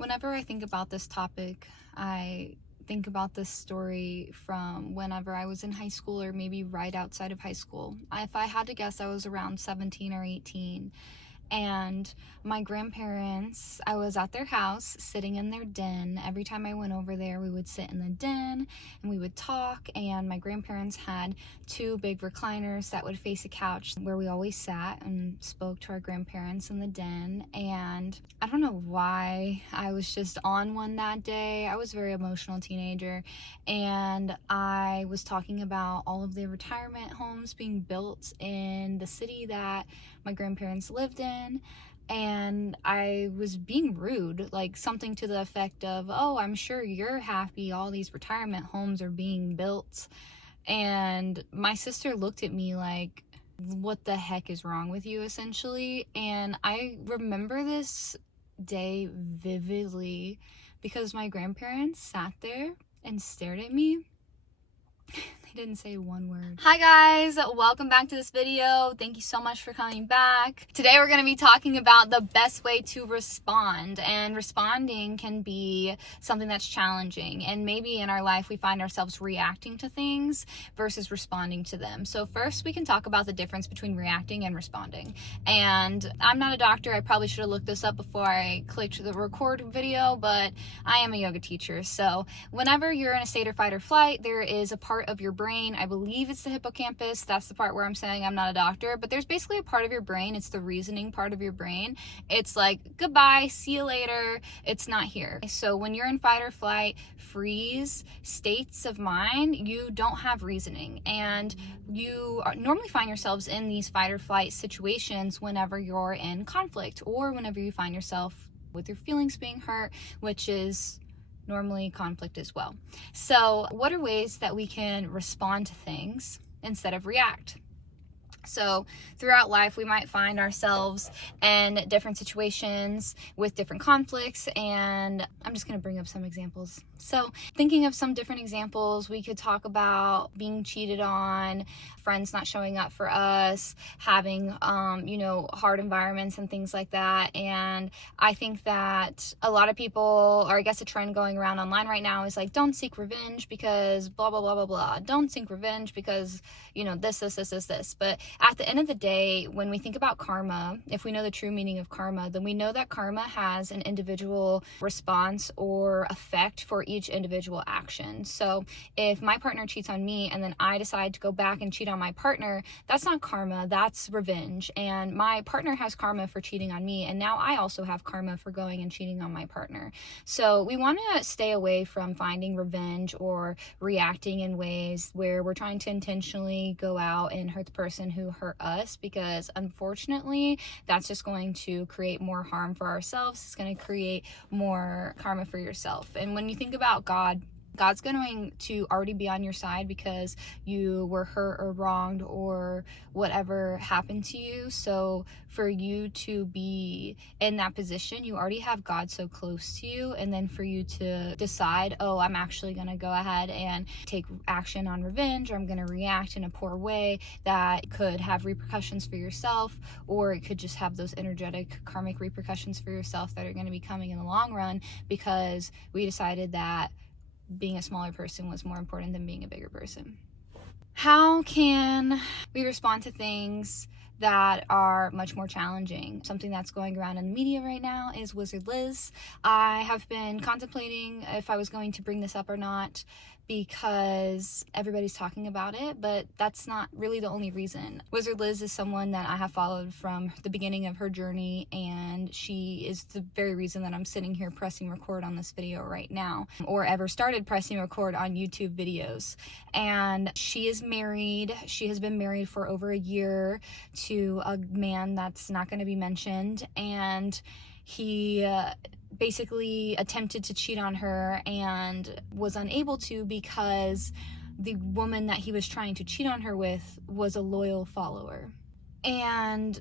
Whenever I think about this topic, I think about this story from whenever I was in high school or maybe right outside of high school. If I had to guess, I was around 17 or 18. And my grandparents, I was at their house sitting in their den. Every time I went over there, we would sit in the den and we would talk. And my grandparents had two big recliners that would face a couch where we always sat and spoke to our grandparents in the den. And I don't know why I was just on one that day. I was a very emotional teenager, and I was talking about all of the retirement homes being built in the city that my grandparents lived in, and I was being rude, like something to the effect of, oh, I'm sure you're happy all these retirement homes are being built. And my sister looked at me like, what the heck is wrong with you, essentially. And I remember this day vividly because my grandparents sat there and stared at me. They didn't say one word. Hi guys, welcome back to this video. Thank you so much for coming back. Today we're going to be talking about the best way to respond, and responding can be something that's challenging, and maybe in our life we find ourselves reacting to things versus responding to them. So first we can talk about the difference between reacting and responding. And I'm not a doctor, I probably should have looked this up before I clicked the record video, but I am a yoga teacher. So whenever you're in a state of fight or flight, there is a part of your brain, I believe it's the hippocampus, that's the part where I'm saying I'm not a doctor, but there's basically a part of your brain, it's the reasoning part of your brain. It's like, goodbye, see you later, it's not here. So when you're in fight or flight, freeze states of mind, you don't have reasoning, and you normally find yourselves in these fight or flight situations whenever you're in conflict, or whenever you find yourself with your feelings being hurt, which is normally conflict as well. So what are ways that we can respond to things instead of react? So throughout life, we might find ourselves in different situations with different conflicts, and I'm just going to bring up some examples. So thinking of some different examples, we could talk about being cheated on, friends not showing up for us, having, hard environments and things like that. And I think that a lot of people, or I guess a trend going around online right now is like, don't seek revenge because blah, blah, blah, blah, blah. Don't seek revenge because, this. But at the end of the day, when we think about karma, if we know the true meaning of karma, then we know that karma has an individual response or effect for each individual action. So if my partner cheats on me and then I decide to go back and cheat on my partner, that's not karma, that's revenge. And my partner has karma for cheating on me, and now I also have karma for going and cheating on my partner. So we want to stay away from finding revenge or reacting in ways where we're trying to intentionally go out and hurt the person who hurt us, because unfortunately that's just going to create more harm for ourselves. It's going to create more karma for yourself. And when you think about God's going to already be on your side because you were hurt or wronged or whatever happened to you. So for you to be in that position, you already have God so close to you. And then for you to decide, oh, I'm actually going to go ahead and take action on revenge, or I'm going to react in a poor way that could have repercussions for yourself, or it could just have those energetic karmic repercussions for yourself that are going to be coming in the long run because we decided that being a smaller person was more important than being a bigger person. How can we respond to things that are much more challenging? Something that's going around in the media right now is Wizard Liz. I have been contemplating if I was going to bring this up or not because everybody's talking about it, but that's not really the only reason. Wizard Liz is someone that I have followed from the beginning of her journey, and she is the very reason that I'm sitting here pressing record on this video right now, or ever started pressing record on YouTube videos. And she is married. She has been married for over a year to a man that's not going to be mentioned, and he basically attempted to cheat on her and was unable to because the woman that he was trying to cheat on her with was a loyal follower. And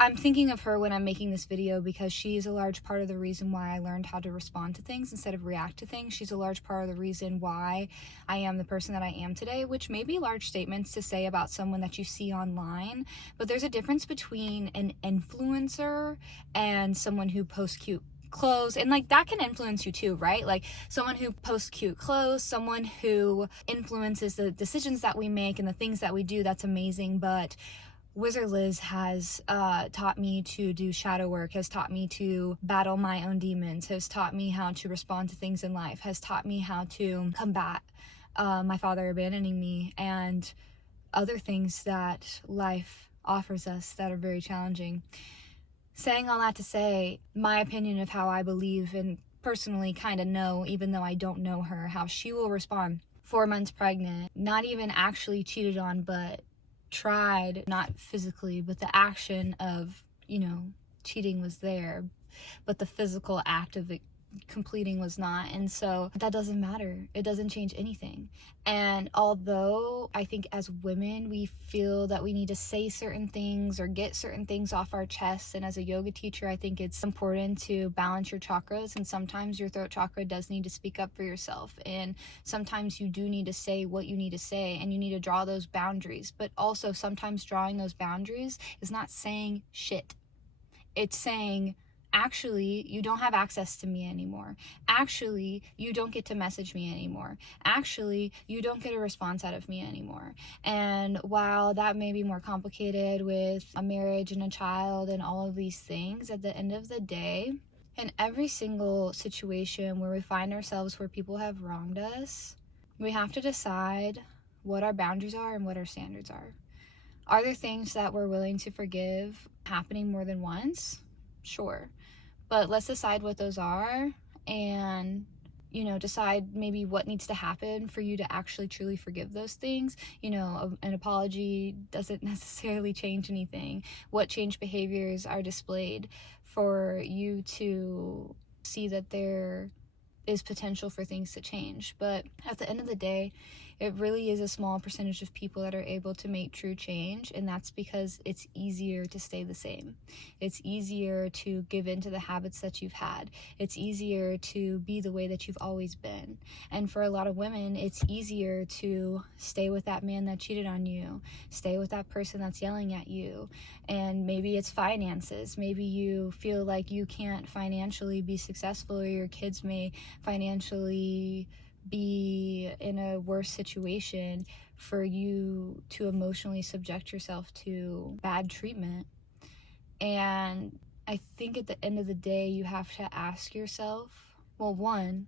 I'm thinking of her when I'm making this video because she's a large part of the reason why I learned how to respond to things instead of react to things. She's a large part of the reason why I am the person that I am today, which may be large statements to say about someone that you see online, but there's a difference between an influencer and someone who posts cute clothes, and like that can influence you too, right? Like someone who posts cute clothes, someone who influences the decisions that we make and the things that we do, that's amazing. But Wizard Liz has taught me to do shadow work, has taught me to battle my own demons, has taught me how to respond to things in life, has taught me how to combat my father abandoning me, and other things that life offers us that are very challenging. Saying all that to say, my opinion of how I believe and personally kind of know, even though I don't know her, how she will respond. 4 months pregnant, not even actually cheated on, but tried, not physically, but the action of, cheating was there, but the physical act of it completing was not. And so that doesn't matter. It doesn't change anything. And although I think as women we feel that we need to say certain things or get certain things off our chests, and as a yoga teacher I think it's important to balance your chakras, and sometimes your throat chakra does need to speak up for yourself, and sometimes you do need to say what you need to say, and you need to draw those boundaries. But also sometimes drawing those boundaries is not saying shit. It's saying, actually, you don't have access to me anymore. Actually, you don't get to message me anymore. Actually, you don't get a response out of me anymore. And while that may be more complicated with a marriage and a child and all of these things, at the end of the day, in every single situation where we find ourselves where people have wronged us, we have to decide what our boundaries are and what our standards are. Are there things that we're willing to forgive happening more than once? Sure. But let's decide what those are, and decide maybe what needs to happen for you to actually truly forgive those things. An apology doesn't necessarily change anything. What change behaviors are displayed for you to see that there is potential for things to change. But at the end of the day, it really is a small percentage of people that are able to make true change, and that's because it's easier to stay the same. It's easier to give in to the habits that you've had. It's easier to be the way that you've always been. And for a lot of women, it's easier to stay with that man that cheated on you, stay with that person that's yelling at you. And maybe it's finances. Maybe you feel like you can't financially be successful, or your kids may financially be in a worse situation for you to emotionally subject yourself to bad treatment. And I think at the end of the day, you have to ask yourself, well, one,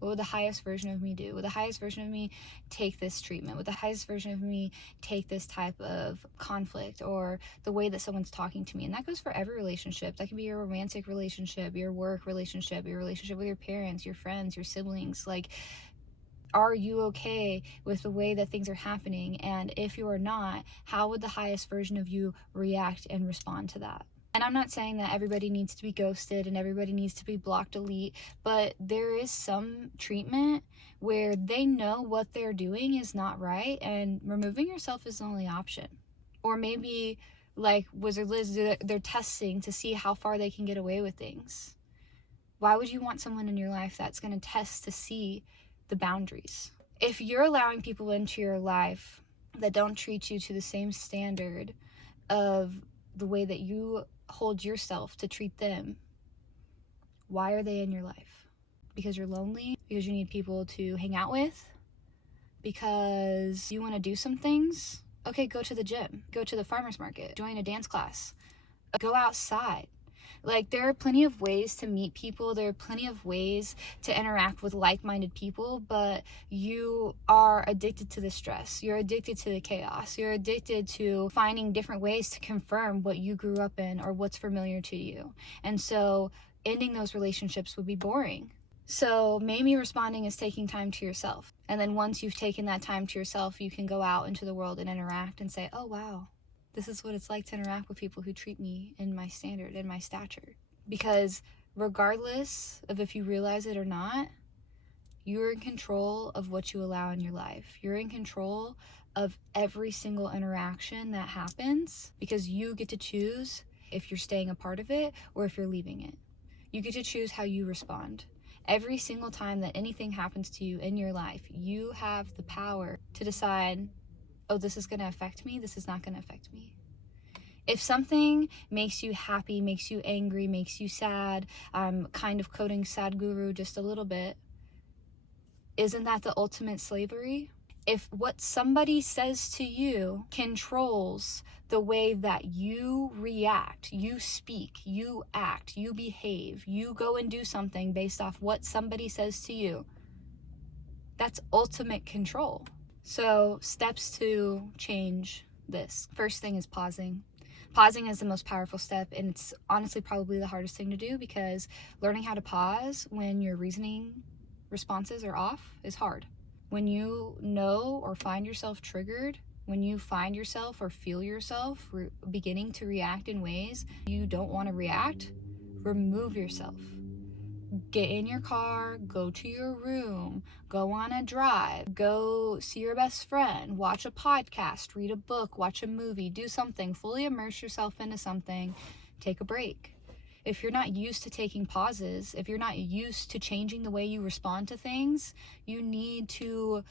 what would the highest version of me do? Would the highest version of me take this treatment? Would the highest version of me take this type of conflict, or the way that someone's talking to me? And that goes for every relationship. That can be your romantic relationship, your work relationship, your relationship with your parents, your friends, your siblings. Like, are you okay with the way that things are happening? And if you are not, how would the highest version of you react and respond to that? And I'm not saying that everybody needs to be ghosted and everybody needs to be blocked, delete, but there is some treatment where they know what they're doing is not right, and removing yourself is the only option. Or maybe, like Wizard Liz, they're testing to see how far they can get away with things. Why would you want someone in your life that's going to test to see the boundaries? If you're allowing people into your life that don't treat you to the same standard of the way that you hold yourself to treat them, why are they in your life? Because you're lonely? Because you need people to hang out with? Because you want to do some things? Okay, go to the gym, go to the farmer's market, join a dance class, go outside. Like, there are plenty of ways to meet people. There are plenty of ways to interact with like-minded people, but you are addicted to the stress. You're addicted to the chaos. You're addicted to finding different ways to confirm what you grew up in or what's familiar to you. And so ending those relationships would be boring. So maybe responding is taking time to yourself. And then once you've taken that time to yourself, you can go out into the world and interact and say, oh, wow, this is what it's like to interact with people who treat me in my standard, in my stature. Because regardless of if you realize it or not, you're in control of what you allow in your life. You're in control of every single interaction that happens, because you get to choose if you're staying a part of it or if you're leaving it. You get to choose how you respond. Every single time that anything happens to you in your life, you have the power to decide, oh, this is going to affect me, this is not going to affect me. If something makes you happy, makes you angry, makes you sad, I'm kind of quoting Sad Guru just a little bit, isn't that the ultimate slavery? If what somebody says to you controls the way that you react, you speak, you act, you behave, you go and do something based off what somebody says to you, that's ultimate control. So steps to change this. First thing is pausing. Pausing is the most powerful step, and it's honestly probably the hardest thing to do, because learning how to pause when your reasoning responses are off is hard. When you know or find yourself triggered, when you find yourself or feel yourself beginning to react in ways you don't want to react, remove yourself. Get in your car, go to your room, go on a drive, go see your best friend, watch a podcast, read a book, watch a movie, do something, fully immerse yourself into something, take a break. If you're not used to taking pauses, if you're not used to changing the way you respond to things, you need to,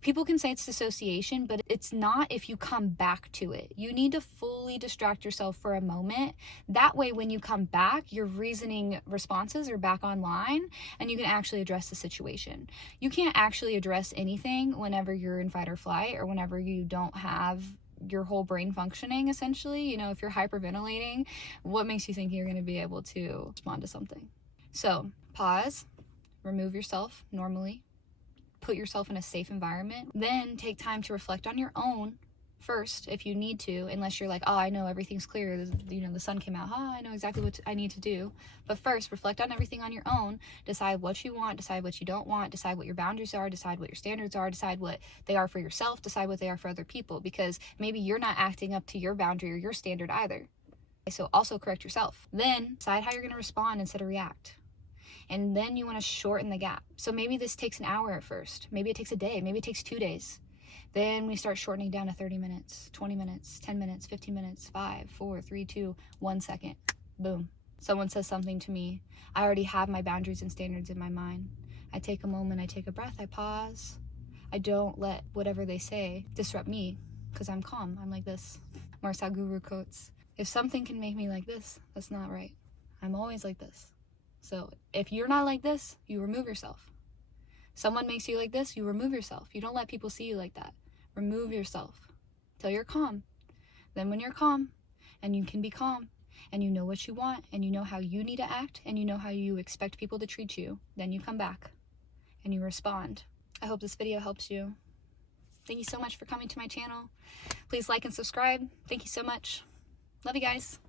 people can say it's dissociation, but it's not if you come back to it. You need to fully distract yourself for a moment. That way, when you come back, your reasoning responses are back online and you can actually address the situation. You can't actually address anything whenever you're in fight or flight, or whenever you don't have your whole brain functioning, essentially. You know, if you're hyperventilating, what makes you think you're going to be able to respond to something? So pause, remove yourself normally, put yourself in a safe environment, then take time to reflect on your own first, if you need to, unless you're like, oh, I know everything's clear, you know, the sun came out, I know exactly what I need to do. But first, reflect on everything on your own, decide what you want, decide what you don't want, decide what your boundaries are, decide what your standards are, decide what they are for yourself, decide what they are for other people, because maybe you're not acting up to your boundary or your standard either. So also correct yourself. Then decide how you're going to respond instead of react. And then you want to shorten the gap. So maybe this takes an hour at first, maybe it takes a day, maybe it takes 2 days. Then we start shortening down to 30 minutes, 20 minutes, 10 minutes, 15 minutes, 5, 4, 3, 2, 1 second. Boom. Someone says something to me. I already have my boundaries and standards in my mind. I take a moment, I take a breath, I pause. I don't let whatever they say disrupt me, because I'm calm. I'm like this. More Guru quotes. If something can make me like this, that's not right. I'm always like this. So if you're not like this, you remove yourself. Someone makes you like this, you remove yourself. You don't let people see you like that. Remove yourself till you're calm. Then when you're calm, and you can be calm, and you know what you want, and you know how you need to act, and you know how you expect people to treat you, then you come back and you respond. I hope this video helps you. Thank you so much for coming to my channel. Please like and subscribe. Thank you so much. Love you guys.